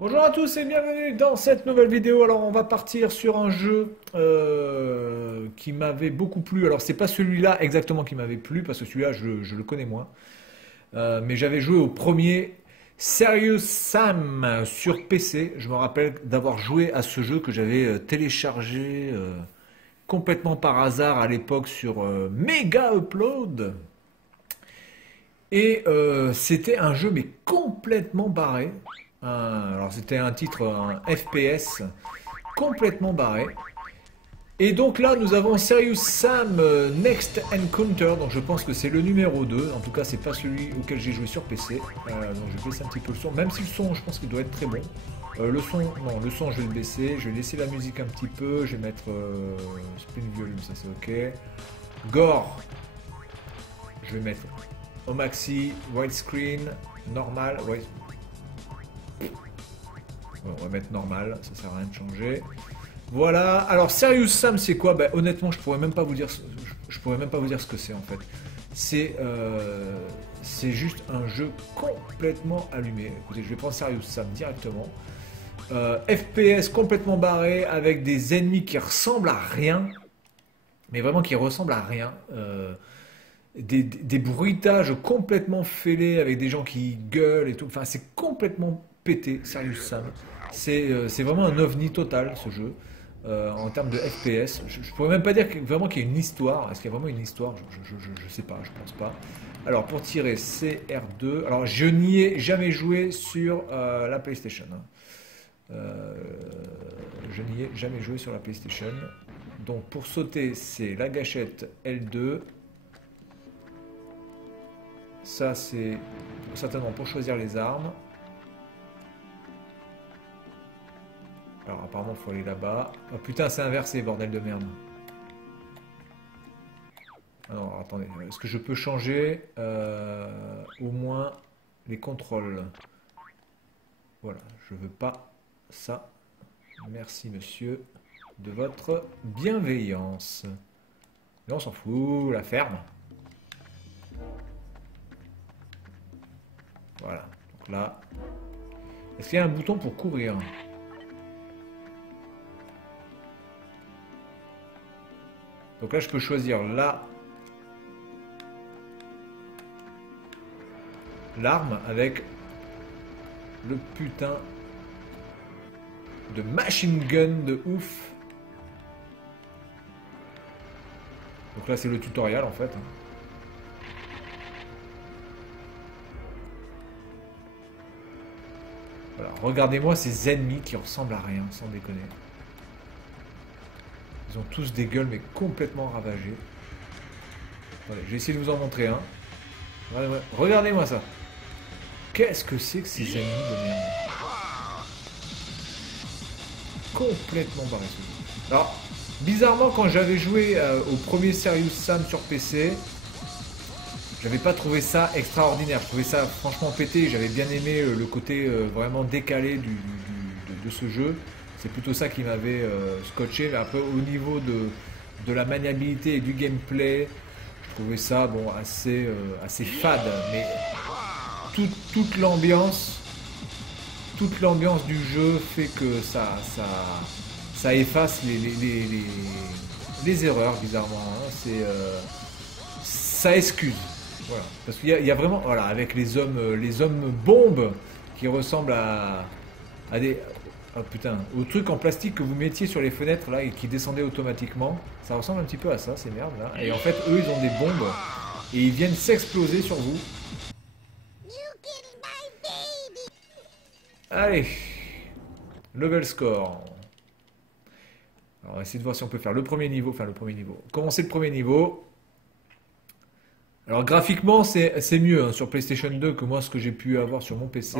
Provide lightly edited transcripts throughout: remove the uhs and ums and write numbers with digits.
Bonjour à tous et bienvenue dans cette nouvelle vidéo. Alors on va partir sur un jeu qui m'avait beaucoup plu. Alors c'est pas celui-là exactement qui m'avait plu parce que celui-là je le connais moins. Mais j'avais joué au premier Serious Sam sur PC. Je me rappelle d'avoir joué à ce jeu que j'avais téléchargé complètement par hasard à l'époque sur Mega Upload. Et c'était un jeu mais complètement barré. Alors c'était un titre, un FPS complètement barré. Et donc là nous avons Serious Sam Next Encounter, donc je pense que c'est le numéro 2. En tout cas c'est pas celui auquel j'ai joué sur PC. Donc je vais baisser un petit peu le son, même si le son je pense qu'il doit être très bon. Le son, non, le son je vais le baisser, je vais laisser la musique un petit peu, je vais mettre spin volume, ça c'est ok. Gore, je vais mettre au maxi, widescreen, normal, ouais. Bon, on va mettre normal, ça sert à rien de changer. Voilà. Alors Serious Sam, c'est quoi? Honnêtement, je pourrais même pas vous dire, je pourrais même pas vous dire ce que c'est en fait. C'est juste un jeu complètement allumé. Écoutez, je vais prendre Serious Sam directement. FPS complètement barré avec des ennemis qui ressemblent à rien, mais vraiment qui ressemblent à rien. Des bruitages complètement fêlés avec des gens qui gueulent et tout. Enfin, c'est complètement pété, Serious Sam. C'est vraiment un ovni total ce jeu en termes de FPS. Je pourrais même pas dire vraiment qu'il y a une histoire. Est-ce qu'il y a vraiment une histoire? Je sais pas, je pense pas. Alors pour tirer, c'est R2. Alors je n'y ai jamais joué sur la PlayStation. Je n'y ai jamais joué sur la PlayStation. Donc pour sauter, c'est la gâchette L2. Ça, c'est certainement pour choisir les armes. Alors, apparemment, il faut aller là-bas. Oh putain, c'est inversé, bordel de merde. Alors, attendez. Est-ce que je peux changer au moins les contrôles? Voilà, je veux pas ça. Merci, monsieur, de votre bienveillance. Mais on s'en fout, la ferme. Voilà. Donc là, est-ce qu'il y a un bouton pour courir? Donc là, je peux choisir l'arme avec le putain de machine gun de ouf. Donc là, c'est le tutoriel en fait. Voilà, regardez-moi ces ennemis qui ressemblent à rien, sans déconner. Ils ont tous des gueules mais complètement ravagées. Attendez, je vais essayer de vous en montrer un. Regardez-moi ça. Qu'est-ce que c'est que ces ennemis de merde? Complètement barré ce jeu. Alors, bizarrement, quand j'avais joué au premier Serious Sam sur PC, j'avais pas trouvé ça extraordinaire. Je trouvais ça franchement pété. J'avais bien aimé le côté vraiment décalé de ce jeu. C'est plutôt ça qui m'avait scotché. Mais après, au niveau de la maniabilité et du gameplay, je trouvais ça bon, assez fade. Mais toute l'ambiance du jeu fait que ça efface les erreurs, bizarrement. Hein. Ça excuse. Voilà. Parce qu'il y a vraiment, voilà, avec les hommes bombes qui ressemblent à des, oh putain, aux trucs en plastique que vous mettiez sur les fenêtres là et qui descendaient automatiquement. Ça ressemble un petit peu à ça, ces merdes là. Et en fait, eux, ils ont des bombes et ils viennent s'exploser sur vous. Allez, level score. Alors, on va essayer de voir si on peut faire le premier niveau. Enfin, le premier niveau. Commencer le premier niveau. Alors graphiquement c'est mieux hein, sur PlayStation 2 que moi ce que j'ai pu avoir sur mon PC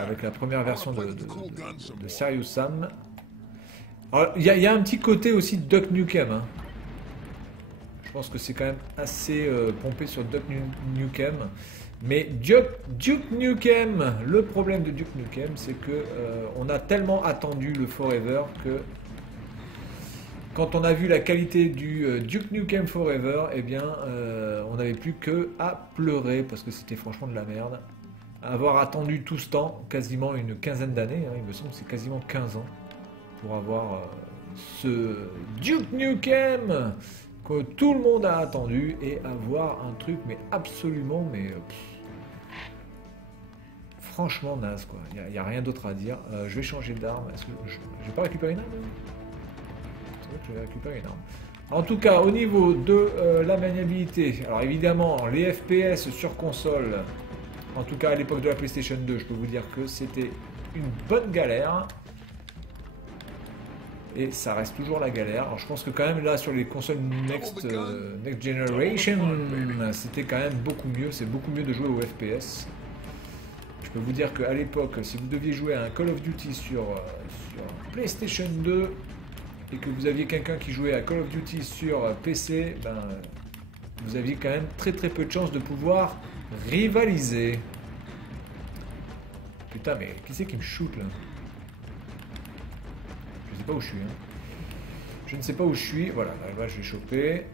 avec la première version de Serious Sam. Alors il y a un petit côté aussi de Duke Nukem. Hein. Je pense que c'est quand même assez pompé sur Duke Nukem. Mais Duke Nukem, le problème de Duke Nukem c'est que on a tellement attendu le Forever que quand on a vu la qualité du Duke Nukem Forever, eh bien, on n'avait plus que à pleurer parce que c'était franchement de la merde. avoir attendu tout ce temps, quasiment une quinzaine d'années, hein, il me semble que c'est quasiment 15 ans, pour avoir ce Duke Nukem que tout le monde a attendu et avoir un truc mais absolument franchement naze quoi. Il n'y a rien d'autre à dire. Je vais changer d'arme. Est-ce que je vais pas récupérer une arme? C'est vrai que je vais récupérer une arme. En tout cas, au niveau de la maniabilité, alors évidemment, les FPS sur console, en tout cas à l'époque de la PlayStation 2, je peux vous dire que c'était une bonne galère. Et ça reste toujours la galère. Alors je pense que quand même là sur les consoles Next Generation, c'était quand même beaucoup mieux. C'est beaucoup mieux de jouer au FPS. Je peux vous dire qu'à l'époque, si vous deviez jouer à un Call of Duty sur PlayStation 2 et que vous aviez quelqu'un qui jouait à Call of Duty sur PC, ben, vous aviez quand même très très peu de chances de pouvoir rivaliser. Putain, mais qui c'est qui me shoot là? Je sais pas où je suis. Hein. Je ne sais pas où je suis. Voilà, là je vais choper.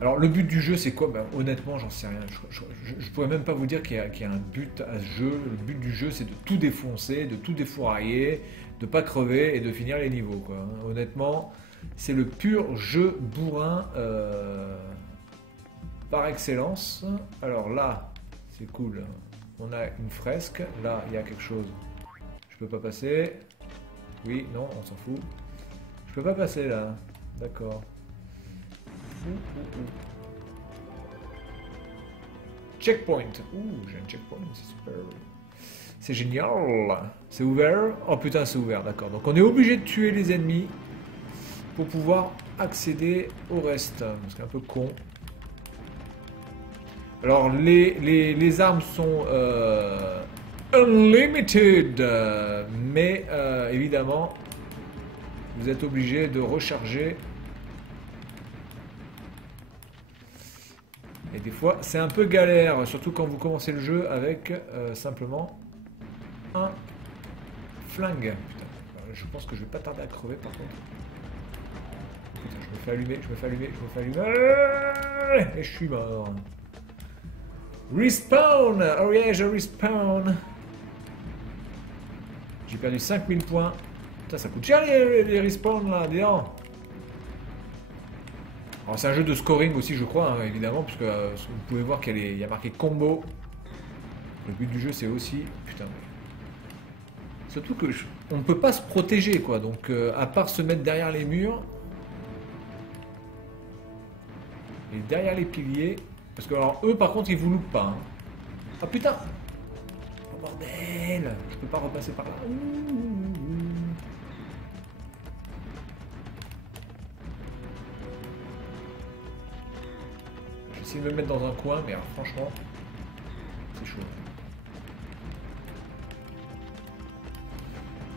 Alors le but du jeu c'est quoi? Ben, honnêtement j'en sais rien. Je pourrais même pas vous dire qu'il y a un but à ce jeu. Le but du jeu c'est de tout défoncer, de tout défourailler, de pas crever et de finir les niveaux quoi. Honnêtement c'est le pur jeu bourrin par excellence. Alors là c'est cool. On a une fresque. Là il y a quelque chose. Je peux pas passer. Oui, non, on s'en fout. Je peux pas passer là. D'accord. Checkpoint. Ouh, j'ai un checkpoint, c'est super. C'est génial. C'est ouvert. Oh putain, c'est ouvert, d'accord. Donc on est obligé de tuer les ennemis pour pouvoir accéder au reste. C'est un peu con. Alors les armes sont unlimited, mais évidemment vous êtes obligé de recharger. Et des fois, c'est un peu galère, surtout quand vous commencez le jeu avec simplement un flingue. Putain, je pense que je vais pas tarder à crever par contre. Putain, je me fais allumer, je me fais allumer, je me fais allumer. Et je suis mort. Respawn! Oh yeah, je respawn! J'ai perdu 5000 points. Putain, ça coûte cher les respawns là, dis donc. Alors c'est un jeu de scoring aussi je crois, hein, évidemment, puisque vous pouvez voir qu'il y a marqué combo. Le but du jeu c'est aussi... Putain. Surtout que on ne peut pas se protéger quoi, donc à part se mettre derrière les murs. Et derrière les piliers. Parce que alors eux par contre ils vous loupent pas. Hein. Ah putain! Oh bordel! Je peux pas repasser par là. J'essaie de me mettre dans un coin, mais alors, franchement, c'est chaud.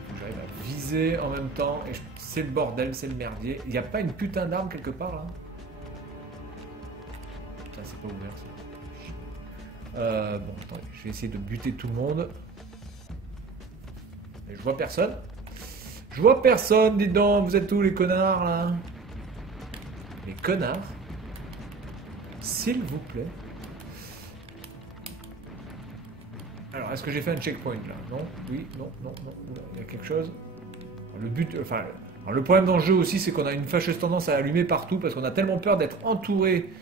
Faut que j'arrive à viser en même temps, et c'est le bordel, c'est le merdier. Il n'y a pas une putain d'arme quelque part là? Putain, c'est pas ouvert ça. Bon, attendez, je vais essayer de buter tout le monde. Et je vois personne. Je vois personne, dis donc, vous êtes tous les connards là? Les connards? S'il vous plaît. Alors, est-ce que j'ai fait un checkpoint là? Non? Oui? Non? Non? Non? Oula, il y a quelque chose. Le but... Enfin... Alors, le problème dans le jeu aussi, c'est qu'on a une fâcheuse tendance à allumer partout parce qu'on a tellement peur d'être entouré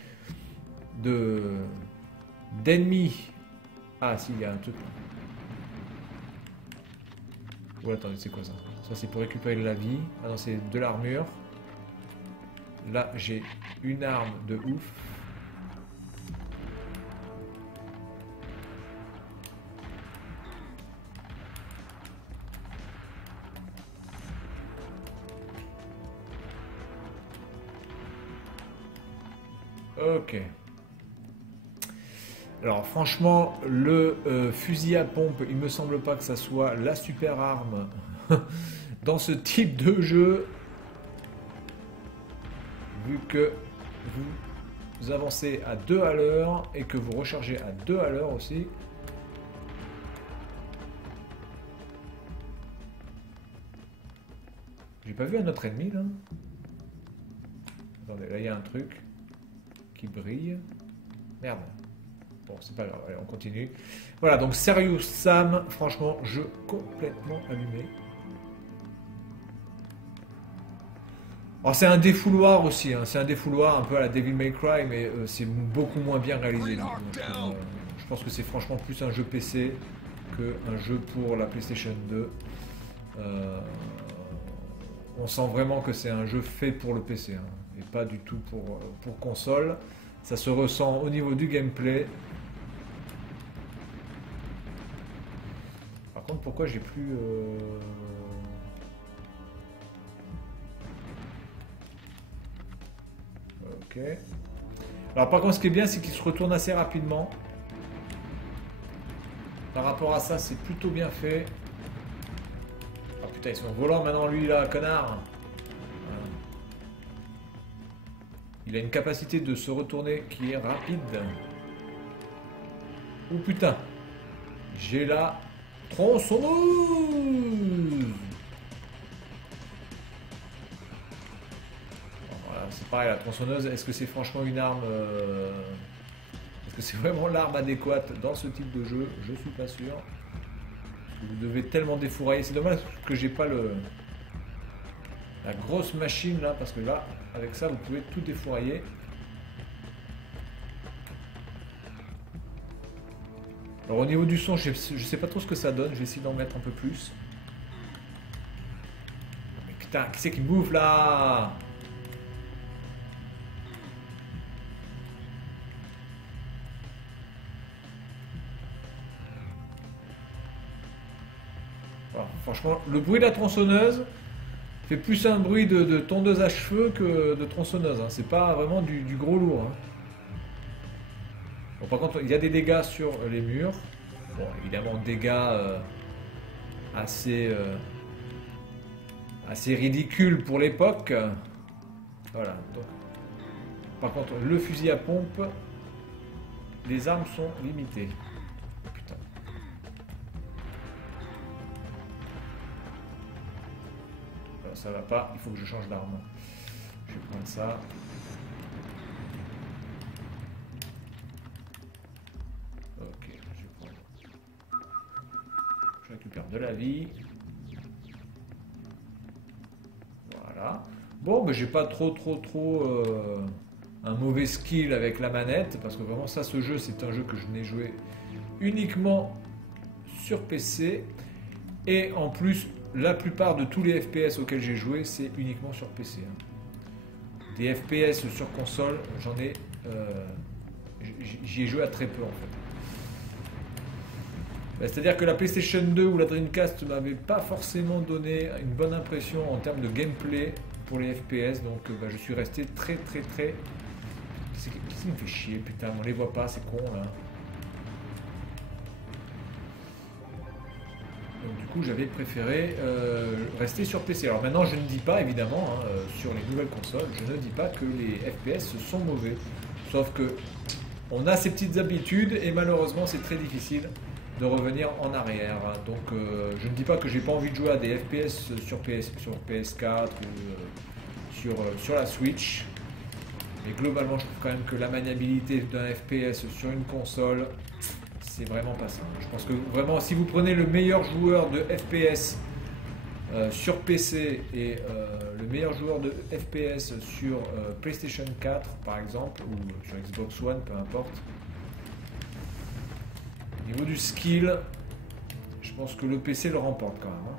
d'ennemis. Ah, si, il y a un truc là. Oh, attendez, c'est quoi ça? Ça, c'est pour récupérer de la vie. Ah non, c'est de l'armure. Là, j'ai une arme de ouf. Ok. Alors franchement, le fusil à pompe, il me semble pas que ça soit la super arme dans ce type de jeu. Vu que vous avancez à 2 à l'heure et que vous rechargez à 2 à l'heure aussi. J'ai pas vu un autre ennemi là. Attendez, là il y a un truc qui brille. Merde. Bon, c'est pas grave, allez, on continue. Voilà, donc Serious Sam, franchement, jeu complètement allumé. Alors c'est un défouloir aussi, hein. C'est un défouloir un peu à la Devil May Cry, mais c'est beaucoup moins bien réalisé. Donc, je pense que c'est franchement plus un jeu PC qu'un jeu pour la PlayStation 2. On sent vraiment que c'est un jeu fait pour le PC, hein, et pas du tout pour console. Ça se ressent au niveau du gameplay. Par contre, pourquoi j'ai plus... Ok. Alors par contre, ce qui est bien, c'est qu'il se retourne assez rapidement. Par rapport à ça, c'est plutôt bien fait. Ah putain, ils sont volants maintenant, lui, là, connard. Il a une capacité de se retourner qui est rapide. Oh putain. J'ai la tronçonneuse. C'est pareil, la tronçonneuse, est-ce que c'est franchement une arme est-ce que c'est vraiment l'arme adéquate dans ce type de jeu? Je suis pas sûr. Vous devez tellement défourailler. C'est dommage que j'ai pas la grosse machine là, parce que là, avec ça, vous pouvez tout défourailler. Alors au niveau du son, je sais pas trop ce que ça donne. Je vais essayer d'en mettre un peu plus. Mais putain, qui c'est qui bouffe là? Franchement, le bruit de la tronçonneuse fait plus un bruit de tondeuse à cheveux que de tronçonneuse. Hein. C'est pas vraiment du gros lourd. Hein. Bon, par contre, il y a des dégâts sur les murs. Bon, évidemment, dégâts assez ridicules pour l'époque. Voilà. Donc, par contre, le fusil à pompe, les armes sont limitées. Putain. Ça va pas, il faut que je change d'arme. Je vais prendre ça. Ok, je vais prendre. Je récupère de la vie. Voilà. Bon, mais j'ai pas trop un mauvais skill avec la manette, parce que vraiment ça, ce jeu, c'est un jeu que je n'ai joué uniquement sur PC. Et en plus, la plupart de tous les FPS auxquels j'ai joué, c'est uniquement sur PC. Hein. Des FPS sur console, j'y ai joué à très peu en fait. C'est-à-dire que la PlayStation 2 ou la Dreamcast ne m'avaient pas forcément donné une bonne impression en termes de gameplay pour les FPS, donc je suis resté très... Qu'est-ce qui me fait chier, putain, on les voit pas, c'est con là. Donc du coup j'avais préféré rester sur PC. Alors maintenant je ne dis pas évidemment hein, sur les nouvelles consoles, je ne dis pas que les FPS sont mauvais. Sauf que on a ces petites habitudes et malheureusement c'est très difficile de revenir en arrière. Donc je ne dis pas que j'ai pas envie de jouer à des FPS sur PS4 ou sur la Switch. Mais globalement je trouve quand même que la maniabilité d'un FPS sur une console, c'est vraiment pas ça. Je pense que vraiment, si vous prenez le meilleur joueur de FPS sur PC et le meilleur joueur de FPS sur PlayStation 4 par exemple, ou sur Xbox One, peu importe, au niveau du skill, je pense que le PC le remporte quand même. Hein.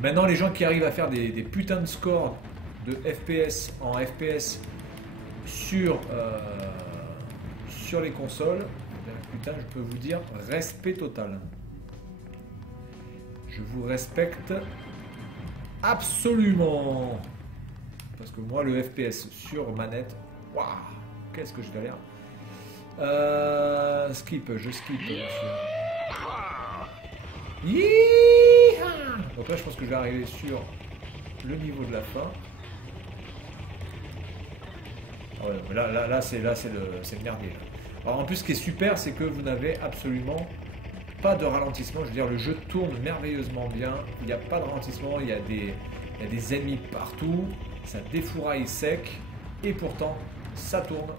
Maintenant, les gens qui arrivent à faire des putains de scores de FPS en FPS sur les consoles, putain, je peux vous dire, respect total. Je vous respecte absolument. Parce que moi, le FPS sur manette, waouh, qu'est-ce que je galère. Skip, je skip. Donc là, je pense que je vais arriver sur le niveau de la fin. Ouais, là c'est le merdier. Là. Alors en plus, ce qui est super, c'est que vous n'avez absolument pas de ralentissement. Je veux dire, le jeu tourne merveilleusement bien. Il n'y a pas de ralentissement. Il y a des ennemis partout. Ça défouraille sec. Et pourtant, ça tourne.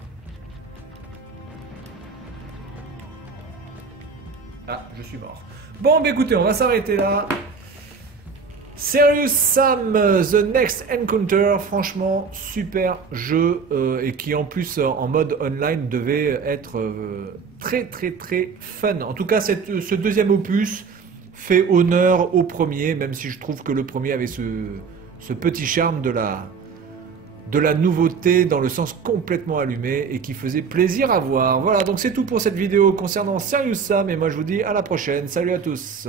Ah, je suis mort. Bon, bah écoutez, on va s'arrêter là. Serious Sam, The Next Encounter, franchement, super jeu. Et qui en plus, en mode online, devait être très fun. En tout cas, ce deuxième opus fait honneur au premier, même si je trouve que le premier avait ce petit charme de la nouveauté dans le sens complètement allumé et qui faisait plaisir à voir. Voilà, donc c'est tout pour cette vidéo concernant Serious Sam et moi je vous dis à la prochaine. Salut à tous.